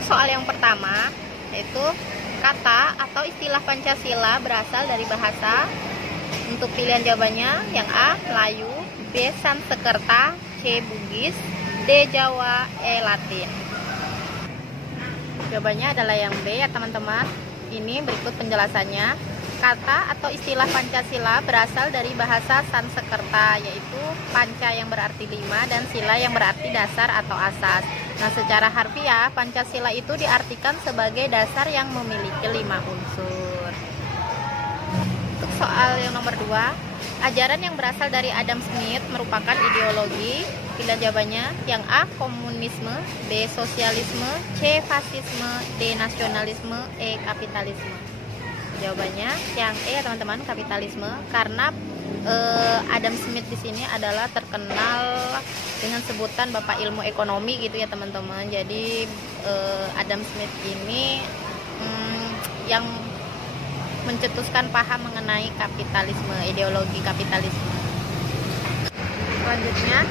Untuk soal yang pertama, yaitu kata atau istilah Pancasila berasal dari bahasa. Untuk pilihan jawabannya yang A. Melayu, B. Sanskerta, C. Bugis, D. Jawa, E. Latin. Jawabannya adalah yang B ya teman-teman. Ini berikut penjelasannya. Kata atau istilah Pancasila berasal dari bahasa Sanskerta, yaitu panca yang berarti 5 dan sila yang berarti dasar atau asas. Nah, secara harfiah Pancasila itu diartikan sebagai dasar yang memiliki 5 unsur. Untuk soal yang nomor 2, ajaran yang berasal dari Adam Smith merupakan ideologi. Pilihan jawabannya yang A. Komunisme, B. Sosialisme, C. Fasisme, D. Nasionalisme, E. Kapitalisme. Jawabannya yang E ya teman-teman, kapitalisme, karena Adam Smith di sini adalah terkenal dengan sebutan Bapak Ilmu Ekonomi gitu ya teman-teman. Jadi Adam Smith ini yang mencetuskan paham mengenai kapitalisme, ideologi kapitalisme. Selanjutnya,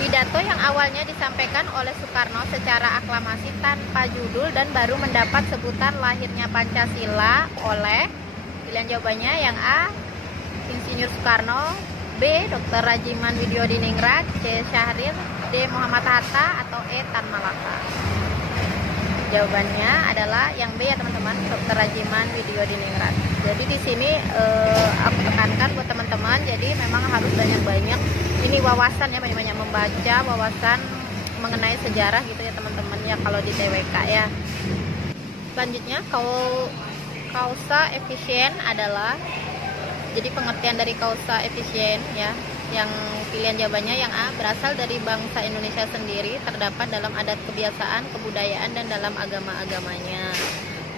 pidato yang awalnya disampaikan oleh Soekarno secara aklamasi tanpa judul dan baru mendapat sebutan lahirnya Pancasila oleh, pilihan jawabannya yang A. Insinyur Soekarno, B. Dr. Rajiman Widyodiningrat, C. Syahrir, D. Muhammad Hatta, atau E. Tan Malaka. Jawabannya adalah yang B ya teman-teman, Dr. Rajiman Widyodiningrat. Jadi di sini aku tekankan buat teman-teman, jadi memang harus banyak-banyak ini wawasan ya, banyak-banyak membaca wawasan mengenai sejarah gitu ya teman-teman ya kalau di TWK ya. Selanjutnya kausa efisien adalah, jadi pengertian dari kausa efisien ya, yang pilihan jawabannya yang A. Berasal dari bangsa Indonesia sendiri, terdapat dalam adat kebiasaan, kebudayaan, dan dalam agama-agamanya.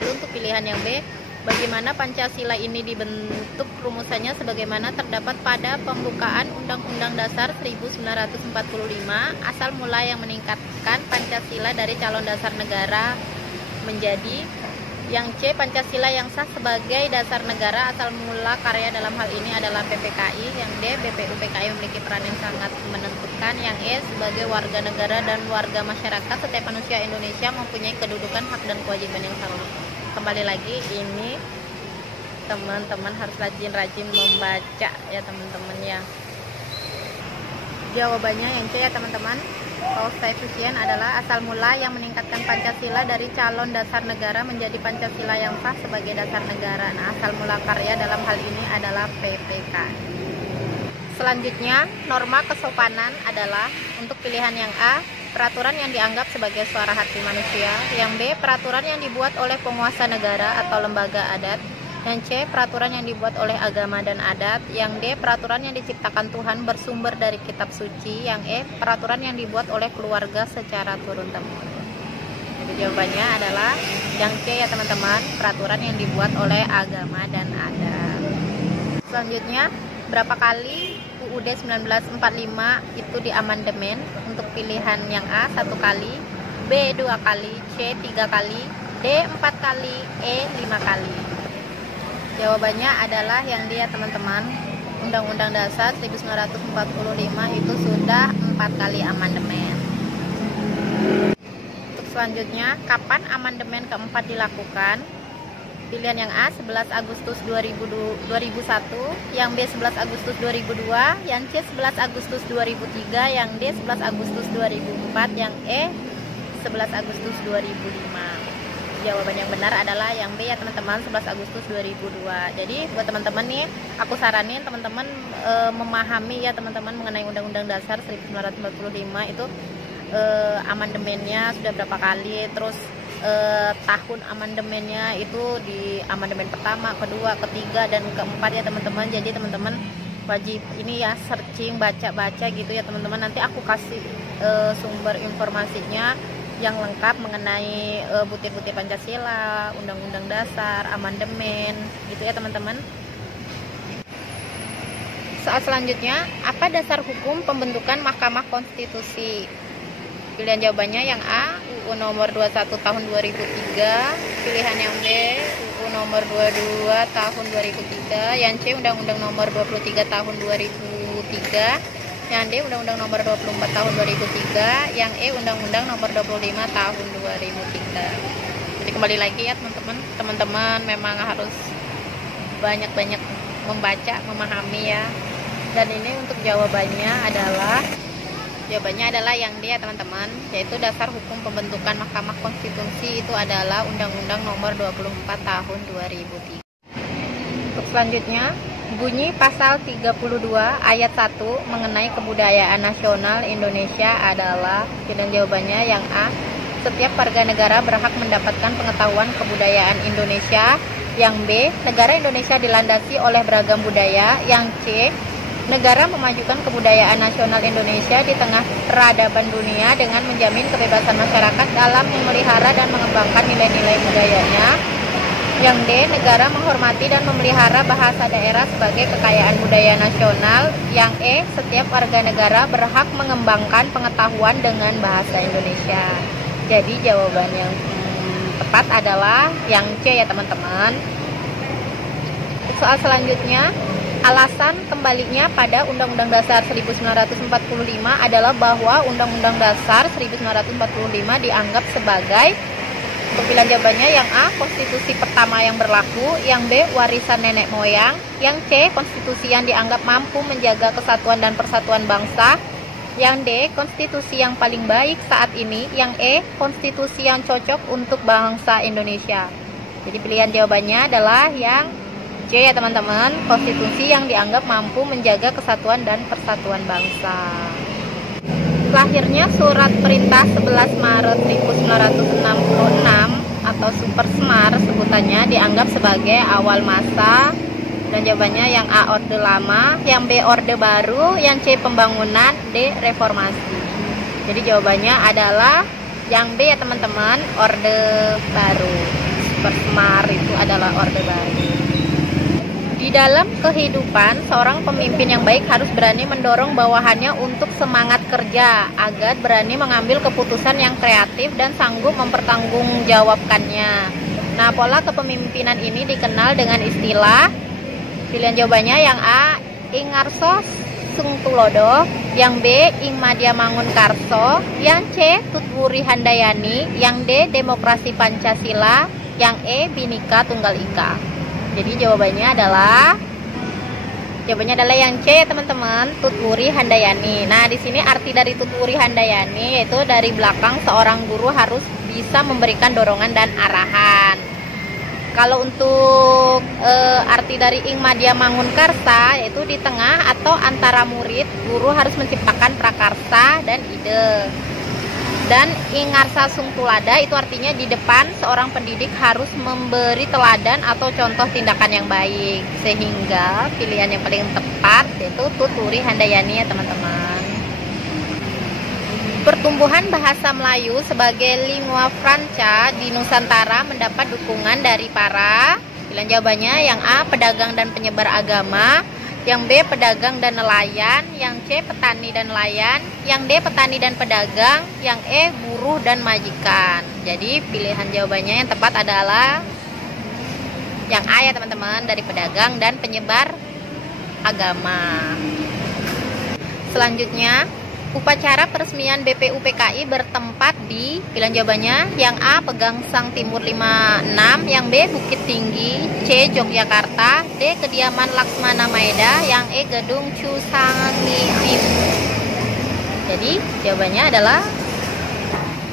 Lalu untuk pilihan yang B, bagaimana Pancasila ini dibentuk, rumusannya sebagaimana terdapat pada pembukaan Undang-Undang Dasar 1945, asal mula yang meningkatkan Pancasila dari calon dasar negara menjadi yang C. Pancasila yang sah sebagai dasar negara, asal mula karya dalam hal ini adalah PPKI. Yang D. BPUPKI memiliki peran yang sangat menentukan. Yang E. Sebagai warga negara dan warga masyarakat, setiap manusia Indonesia mempunyai kedudukan, hak, dan kewajiban yang sama. Kembali lagi, ini teman-teman harus rajin-rajin membaca ya teman-teman ya. Jawabannya yang C ya teman-teman. Kausa efisien adalah asal mula yang meningkatkan Pancasila dari calon dasar negara menjadi Pancasila yang sah sebagai dasar negara. Nah, asal mula karya dalam hal ini adalah PPKI. Selanjutnya, norma kesopanan adalah untuk pilihan yang A. Peraturan yang dianggap sebagai suara hati manusia. Yang B. Peraturan yang dibuat oleh penguasa negara atau lembaga adat. Yang C. Peraturan yang dibuat oleh agama dan adat. Yang D. Peraturan yang diciptakan Tuhan bersumber dari kitab suci. Yang E. Peraturan yang dibuat oleh keluarga secara turun-temurun. Jadi jawabannya adalah yang C ya teman-teman, peraturan yang dibuat oleh agama dan adat. Selanjutnya, berapa kali UUD 1945 itu diamandemen? Untuk pilihan yang A 1 kali, B 2 kali, C 3 kali, D 4 kali, E 5 kali. Jawabannya adalah yang D ya teman-teman. Undang-Undang Dasar 1945 itu sudah 4 kali amandemen. Untuk selanjutnya, kapan amandemen keempat dilakukan? Pilihan yang A 11 Agustus 2001, yang B 11 Agustus 2002, yang C 11 Agustus 2003, yang D 11 Agustus 2004, yang E 11 Agustus 2005. Jawaban yang benar adalah yang B ya teman-teman, 11 Agustus 2002. Jadi buat teman-teman nih, aku saranin teman-teman memahami ya teman-teman mengenai Undang-Undang Dasar 1945 itu amandemennya sudah berapa kali, terus tahun amandemennya itu di amandemen pertama, kedua, ketiga, dan keempat ya teman-teman. Jadi teman-teman wajib ini ya searching, baca-baca gitu ya teman-teman. Nanti aku kasih sumber informasinya yang lengkap mengenai butir-butir Pancasila, Undang-Undang Dasar, amandemen gitu ya teman-teman. Soal selanjutnya, apa dasar hukum pembentukan Mahkamah Konstitusi? Pilihan jawabannya yang A, UU nomor 21 tahun 2003, pilihan yang B, UU nomor 22 tahun 2003, yang C, Undang-Undang nomor 23 tahun 2003, Yang D Undang-Undang Nomor 24 Tahun 2003, yang E Undang-Undang Nomor 25 Tahun 2003. Jadi kembali lagi ya teman-teman, teman-teman memang harus banyak-banyak membaca, memahami ya. Dan ini untuk jawabannya adalah yang D ya teman-teman, yaitu dasar hukum pembentukan Mahkamah Konstitusi itu adalah Undang-Undang Nomor 24 Tahun 2003. Untuk selanjutnya, bunyi pasal 32 ayat 1 mengenai kebudayaan nasional Indonesia adalah, dan jawabannya yang A, setiap warga negara berhak mendapatkan pengetahuan kebudayaan Indonesia. Yang B, negara Indonesia dilandasi oleh beragam budaya. Yang C, negara memajukan kebudayaan nasional Indonesia di tengah peradaban dunia dengan menjamin kebebasan masyarakat dalam memelihara dan mengembangkan nilai-nilai budayanya. Yang D, negara menghormati dan memelihara bahasa daerah sebagai kekayaan budaya nasional. Yang E, setiap warga negara berhak mengembangkan pengetahuan dengan bahasa Indonesia. Jadi jawaban yang tepat adalah yang C ya teman-teman. Soal selanjutnya, alasan kembalinya pada Undang-Undang Dasar 1945 adalah bahwa Undang-Undang Dasar 1945 dianggap sebagai, pilihan jawabannya yang A, konstitusi pertama yang berlaku. Yang B, warisan nenek moyang. Yang C, konstitusi yang dianggap mampu menjaga kesatuan dan persatuan bangsa. Yang D, konstitusi yang paling baik saat ini. Yang E, konstitusi yang cocok untuk bangsa Indonesia. Jadi pilihan jawabannya adalah yang C ya teman-teman, konstitusi yang dianggap mampu menjaga kesatuan dan persatuan bangsa. Lahirnya Surat Perintah 11 Maret 1966 atau Super Semar sebutannya dianggap sebagai awal masa, dan jawabannya yang A, Orde Lama. Yang B, Orde Baru. Yang C, Pembangunan. D, Reformasi. Jadi jawabannya adalah yang B ya teman-teman, Orde Baru. Super Semar itu adalah Orde Baru. Di dalam kehidupan, seorang pemimpin yang baik harus berani mendorong bawahannya untuk semangat kerja, agar berani mengambil keputusan yang kreatif dan sanggup mempertanggungjawabkannya. Nah, pola kepemimpinan ini dikenal dengan istilah, pilihan jawabannya yang A, Ingarso Sungtulodo. Yang B, Ing Madya Mangunkarso. Yang C, Tutwuri Handayani. Yang D, Demokrasi Pancasila. Yang E, Bhinneka Tunggal Ika. Jadi jawabannya adalah yang C ya teman-teman, Tutwuri Handayani. Nah, di sini arti dari Tutwuri Handayani yaitu dari belakang seorang guru harus bisa memberikan dorongan dan arahan. Kalau untuk arti dari Ing Madya Mangunkarsa yaitu di tengah atau antara murid, guru harus menciptakan prakarsa dan ide. Dan Ingarsa Sungtulada itu artinya di depan seorang pendidik harus memberi teladan atau contoh tindakan yang baik. Sehingga pilihan yang paling tepat yaitu Tutwuri Handayani ya teman-teman. Pertumbuhan bahasa Melayu sebagai lingua franca di Nusantara mendapat dukungan dari para, pilihan jawabannya yang A, pedagang dan penyebar agama. Yang B, pedagang dan nelayan. Yang C, petani dan nelayan. Yang D, petani dan pedagang. Yang E, buruh dan majikan. Jadi pilihan jawabannya yang tepat adalah yang A ya teman-teman, dari pedagang dan penyebar agama. Selanjutnya, upacara peresmian BPUPKI bertempat di, pilihan jawabannya yang A, Pegangsang Timur 56. Yang B, Bukit Tinggi. C, Yogyakarta. D, Kediaman Laksmana Maeda. Yang E, Gedung Cusangiin. Jadi jawabannya adalah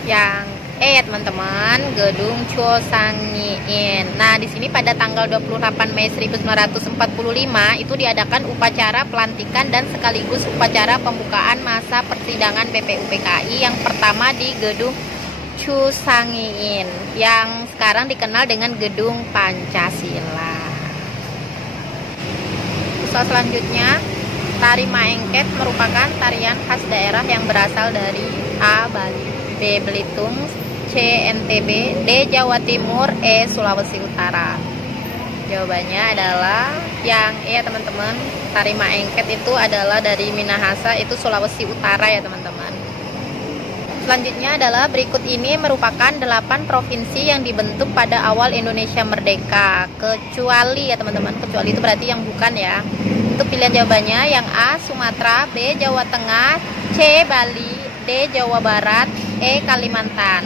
yang E ya teman-teman, Gedung Cusangiin. Nah, di sini pada tanggal 28 Mei 1945 itu diadakan upacara pelantikan dan sekaligus upacara pembukaan masa persidangan BPUPKI yang pertama di Gedung Cusangiin yang sekarang dikenal dengan Gedung Pancasila. Soal selanjutnya, tari Maengket merupakan tarian khas daerah yang berasal dari A, Bali, B, Belitung, C, NTB, D, Jawa Timur, E, Sulawesi Utara. Jawabannya adalah yang E ya teman-teman. Tari Maengket itu adalah dari Minahasa, itu Sulawesi Utara ya teman-teman. Selanjutnya adalah berikut ini merupakan 8 provinsi yang dibentuk pada awal Indonesia merdeka, kecuali ya teman-teman, kecuali itu berarti yang bukan ya. untuk pilihan jawabannya yang A. Sumatera, B. Jawa Tengah, C. Bali, D. Jawa Barat, E. Kalimantan.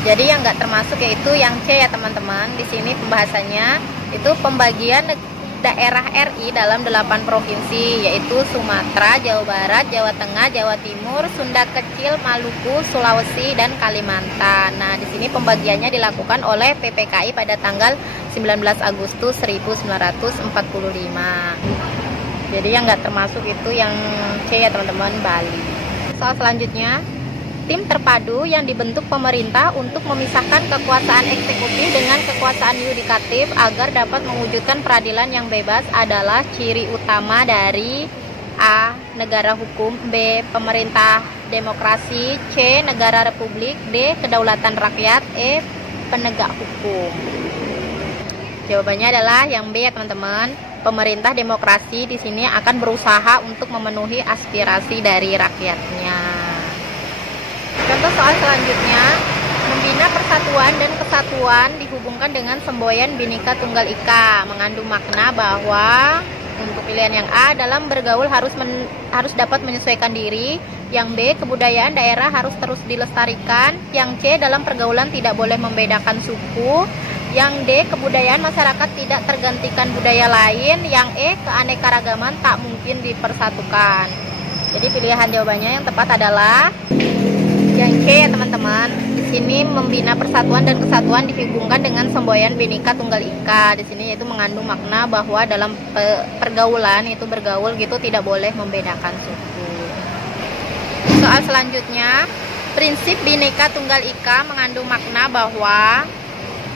Jadi yang nggak termasuk yaitu yang C ya teman-teman. Di sini pembahasannya itu pembagian daerah RI dalam 8 provinsi, yaitu Sumatera, Jawa Barat, Jawa Tengah, Jawa Timur, Sunda Kecil, Maluku, Sulawesi, dan Kalimantan. Nah, di sini pembagiannya dilakukan oleh PPKI pada tanggal 19 Agustus 1945. Jadi yang nggak termasuk itu yang C ya teman-teman, Bali. Soal selanjutnya, tim terpadu yang dibentuk pemerintah untuk memisahkan kekuasaan eksekutif dengan kekuasaan yudikatif agar dapat mewujudkan peradilan yang bebas adalah ciri utama dari A. Negara hukum, B. Pemerintah demokrasi, C. Negara republik, D. Kedaulatan rakyat, E. Penegak hukum. Jawabannya adalah yang B ya teman-teman. Pemerintah demokrasi di sini akan berusaha untuk memenuhi aspirasi dari rakyatnya. Contoh soal selanjutnya, membina persatuan dan kesatuan dihubungkan dengan semboyan Bhinneka Tunggal Ika, mengandung makna bahwa untuk pilihan yang A dalam bergaul harus dapat menyesuaikan diri, yang B kebudayaan daerah harus terus dilestarikan, yang C dalam pergaulan tidak boleh membedakan suku, yang D kebudayaan masyarakat tidak tergantikan budaya lain, yang E keanekaragaman tak mungkin dipersatukan. Jadi pilihan jawabannya yang tepat adalah yang C ya teman-teman. Di sini membina persatuan dan kesatuan dihubungkan dengan semboyan Bhinneka Tunggal Ika. Di sini yaitu mengandung makna bahwa dalam pergaulan itu bergaul gitu tidak boleh membedakan suku. Soal selanjutnya, prinsip Bhinneka Tunggal Ika mengandung makna bahwa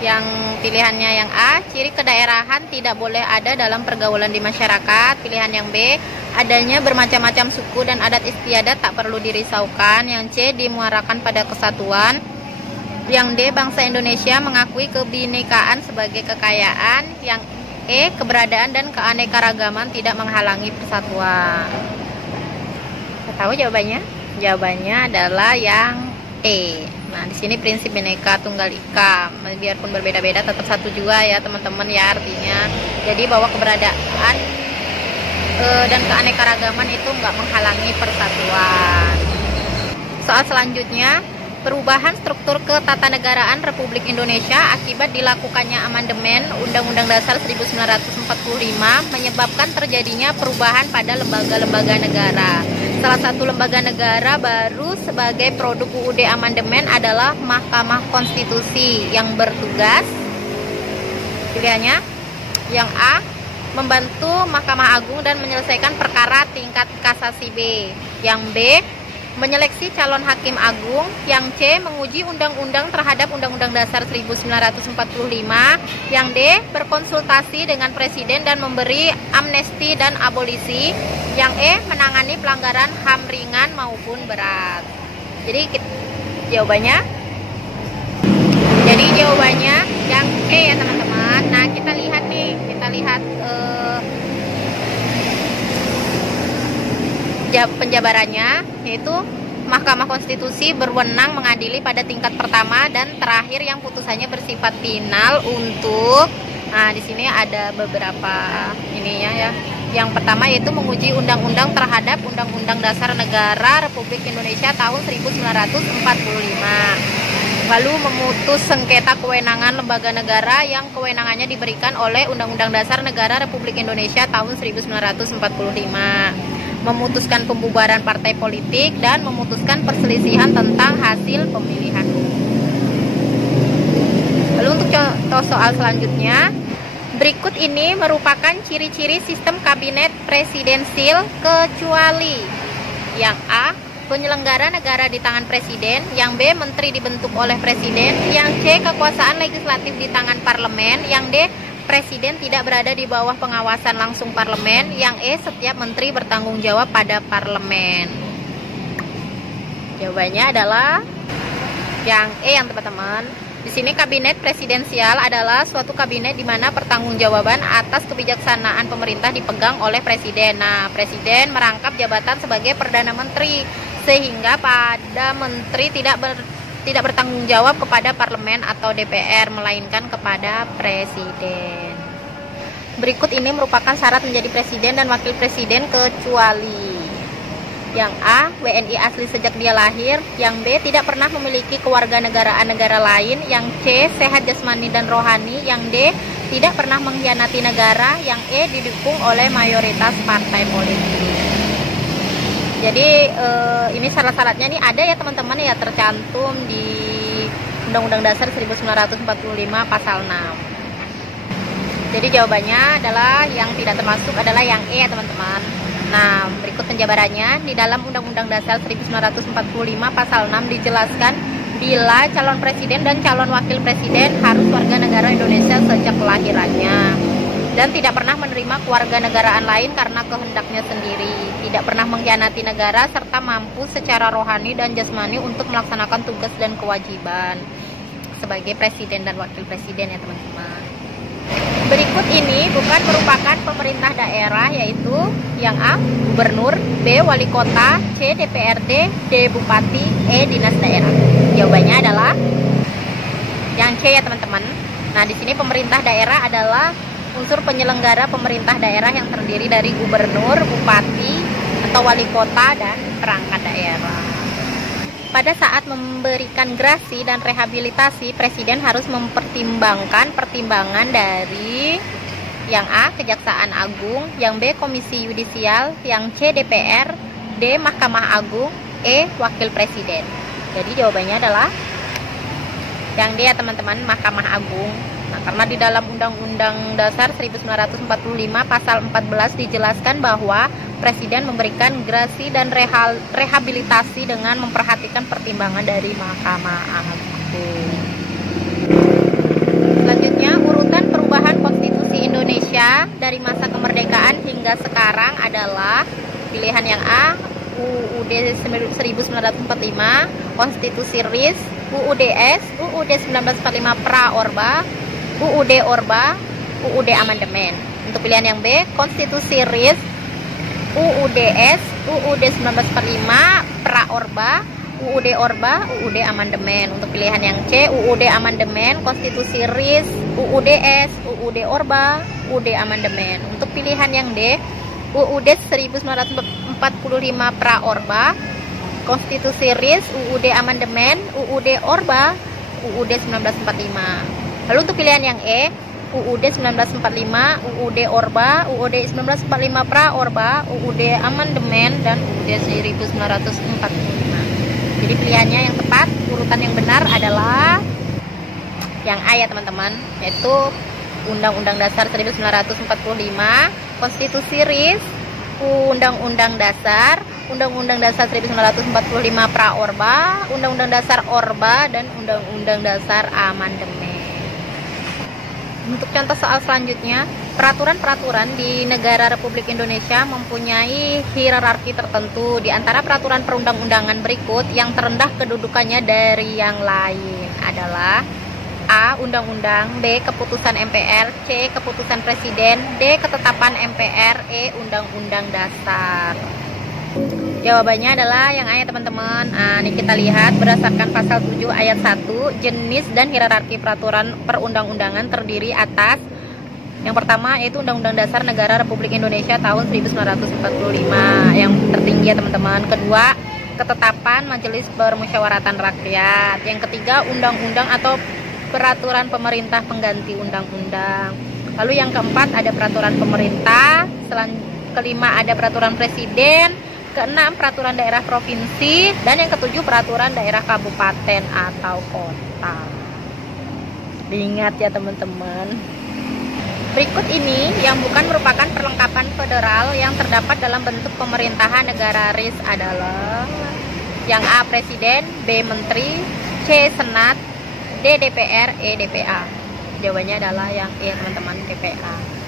yang pilihannya yang A, ciri kedaerahan tidak boleh ada dalam pergaulan di masyarakat. Pilihan yang B, adanya bermacam-macam suku dan adat istiadat tak perlu dirisaukan. Yang C, dimuarakan pada kesatuan. Yang D, bangsa Indonesia mengakui kebinekaan sebagai kekayaan. Yang E, keberadaan dan keanekaragaman tidak menghalangi persatuan. Tahu jawabannya? Jawabannya adalah yang E. Nah, di sini prinsip Bhinneka Tunggal Ika, biarpun berbeda-beda tetap satu juga ya teman-teman ya, artinya. Jadi bahwa keberadaan dan keanekaragaman itu nggak menghalangi persatuan. Soal selanjutnya, perubahan struktur ketatanegaraan Republik Indonesia akibat dilakukannya amandemen Undang-Undang Dasar 1945 menyebabkan terjadinya perubahan pada lembaga-lembaga negara. Salah satu lembaga negara baru sebagai produk UUD amandemen adalah Mahkamah Konstitusi yang bertugas, pilihannya yang A, membantu Mahkamah Agung dan menyelesaikan perkara tingkat kasasi B. Yang B, menyeleksi calon hakim agung. Yang C, menguji undang-undang terhadap Undang-Undang Dasar 1945. Yang D, berkonsultasi dengan Presiden dan memberi amnesti dan abolisi. Yang E, menangani pelanggaran HAM ringan maupun berat. Jadi jawabannya yang E ya teman-teman. Nah, kita lihat penjabarannya, yaitu Mahkamah Konstitusi berwenang mengadili pada tingkat pertama dan terakhir yang putusannya bersifat final untuk, nah di sini ada beberapa ininya ya. Yang pertama yaitu menguji undang-undang terhadap Undang-Undang Dasar Negara Republik Indonesia tahun 1945. Lalu memutus sengketa kewenangan lembaga negara yang kewenangannya diberikan oleh Undang-Undang Dasar Negara Republik Indonesia tahun 1945. Memutuskan pembubaran partai politik dan memutuskan perselisihan tentang hasil pemilihan umum. Lalu untuk contoh soal selanjutnya, berikut ini merupakan ciri-ciri sistem kabinet presidensil kecuali yang A, penyelenggara negara di tangan presiden, yang B, menteri dibentuk oleh presiden, yang C, kekuasaan legislatif di tangan parlemen, yang D, presiden tidak berada di bawah pengawasan langsung parlemen, yang E, setiap menteri bertanggung jawab pada parlemen. Jawabannya adalah yang E yang teman-teman. Di sini kabinet presidensial adalah suatu kabinet di mana pertanggungjawaban atas kebijaksanaan pemerintah dipegang oleh presiden. Nah, presiden merangkap jabatan sebagai perdana menteri sehingga pada menteri tidak bertanggung jawab kepada parlemen atau DPR, melainkan kepada presiden. Berikut ini merupakan syarat menjadi presiden dan wakil presiden kecuali yang A. WNI asli sejak dia lahir, yang B. tidak pernah memiliki kewarganegaraan negara lain, yang C. sehat jasmani dan rohani, yang D. tidak pernah mengkhianati negara, yang E. didukung oleh mayoritas partai politik. Jadi ini syarat-syaratnya nih ada ya teman-teman ya, tercantum di Undang-Undang Dasar 1945 pasal 6. Jadi jawabannya adalah yang tidak termasuk adalah yang E ya teman-teman. Nah, berikut penjabarannya. Di dalam Undang-Undang Dasar 1945 pasal 6 dijelaskan bila calon presiden dan calon wakil presiden harus warga negara Indonesia sejak kelahirannya dan tidak pernah menerima kewarganegaraan lain karena kehendaknya sendiri, tidak pernah mengkhianati negara, serta mampu secara rohani dan jasmani untuk melaksanakan tugas dan kewajiban sebagai presiden dan wakil presiden ya teman-teman. Berikut ini bukan merupakan pemerintah daerah, yaitu yang A. gubernur, B. wali kota, C. DPRD, D. bupati, E. dinas daerah. Jawabannya adalah yang C ya teman-teman. Nah, di sini pemerintah daerah adalah unsur penyelenggara pemerintah daerah yang terdiri dari gubernur, bupati, atau wali kota, dan perangkat daerah. Pada saat memberikan grasi dan rehabilitasi, presiden harus mempertimbangkan pertimbangan dari yang A. Kejaksaan Agung, yang B. Komisi Yudisial, yang C. DPR, D. Mahkamah Agung, E. Wakil Presiden. Jadi jawabannya adalah yang D ya teman-teman, Mahkamah Agung. Nah, karena di dalam Undang-Undang Dasar 1945 pasal 14 dijelaskan bahwa presiden memberikan grasi dan rehabilitasi dengan memperhatikan pertimbangan dari Mahkamah Agung. Selanjutnya, urutan perubahan konstitusi Indonesia dari masa kemerdekaan hingga sekarang adalah pilihan yang A. UUD 1945, Konstitusi RIS, UUDS, UUD 1945 Pra-Orba, UUD Orba, UUD Amandemen. Untuk pilihan yang B, Konstitusi RIS, UUDS, UUD 1945 Pra-Orba, UUD Orba, UUD Amandemen. Untuk pilihan yang C, UUD Amandemen, Konstitusi RIS, UUDS, UUD Orba, UUD Amandemen. Untuk pilihan yang D, UUD 1945 Pra-Orba, Konstitusi RIS, UUD Amandemen, UUD Orba, UUD 1945. Lalu untuk pilihan yang E, UUD 1945, UUD Orba, UUD 1945 Pra-Orba, UUD Amandemen, dan UUD 1945. Jadi pilihannya yang tepat, urutan yang benar adalah yang A ya teman-teman, yaitu Undang-Undang Dasar 1945, Konstitusi RIS, Undang-Undang Dasar 1945 Pra-Orba, Undang-Undang Dasar Orba, dan Undang-Undang Dasar Amandemen. Untuk contoh soal selanjutnya, peraturan-peraturan di negara Republik Indonesia mempunyai hierarki tertentu. Di antara peraturan perundang-undangan berikut, yang terendah kedudukannya dari yang lain adalah A. Undang-undang, B. Keputusan MPR, C. Keputusan Presiden, D. Ketetapan MPR, E. Undang-Undang Dasar. Jawabannya adalah yang A ya teman-teman. Ini kita lihat berdasarkan pasal 7 ayat 1, jenis dan hierarki peraturan perundang-undangan terdiri atas yang pertama yaitu Undang-Undang Dasar Negara Republik Indonesia tahun 1945 yang tertinggi ya teman-teman. Kedua, ketetapan Majelis Permusyawaratan Rakyat. Yang ketiga, undang-undang atau peraturan pemerintah pengganti undang-undang. Lalu yang keempat ada peraturan pemerintah. Kelima ada peraturan presiden. Keenam, peraturan daerah provinsi, dan yang ketujuh peraturan daerah kabupaten atau kota. Diingat ya teman-teman. Berikut ini yang bukan merupakan perlengkapan federal yang terdapat dalam bentuk pemerintahan negara RIS adalah yang A. Presiden, B. Menteri, C. Senat, D. DPR, E. DPA. Jawabannya adalah yang E teman-teman, DPA.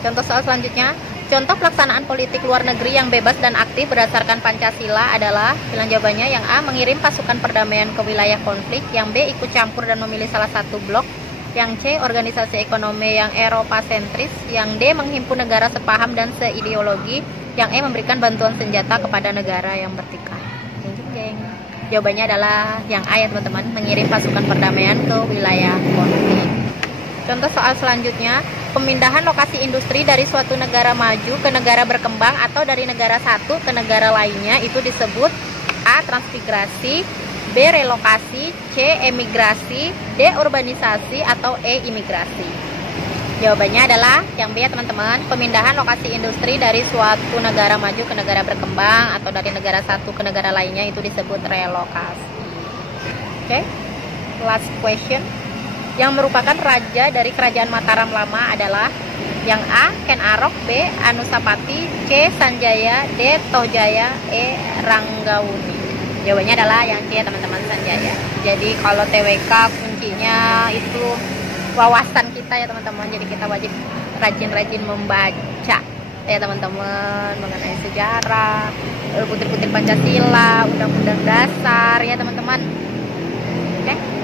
Contoh soal selanjutnya, contoh pelaksanaan politik luar negeri yang bebas dan aktif berdasarkan Pancasila adalah, pilihan jawabannya yang A. mengirim pasukan perdamaian ke wilayah konflik, yang B. ikut campur dan memilih salah satu blok, yang C. organisasi ekonomi yang Eropa sentris, yang D. menghimpun negara sepaham dan seideologi, yang E. memberikan bantuan senjata kepada negara yang bertikai. Jawabannya adalah yang A ya teman-teman, mengirim pasukan perdamaian ke wilayah konflik. Contoh soal selanjutnya, pemindahan lokasi industri dari suatu negara maju ke negara berkembang atau dari negara satu ke negara lainnya itu disebut A. Transmigrasi, B. Relokasi, C. Emigrasi, D. Urbanisasi, atau E. Imigrasi. Jawabannya adalah yang B ya teman-teman, pemindahan lokasi industri dari suatu negara maju ke negara berkembang atau dari negara satu ke negara lainnya itu disebut relokasi. Oke, last question. Yang merupakan raja dari kerajaan Mataram lama adalah yang A. Ken Arok, B. Anusapati, C. Sanjaya, D. Tohjaya, E. Ranggawuni. Jawabannya adalah yang C ya teman-teman, Sanjaya. Jadi kalau TWK kuncinya itu wawasan kita ya teman-teman. Jadi kita wajib rajin-rajin membaca ya teman-teman mengenai sejarah, butir-butir Pancasila, undang-undang dasar ya teman-teman. Oke.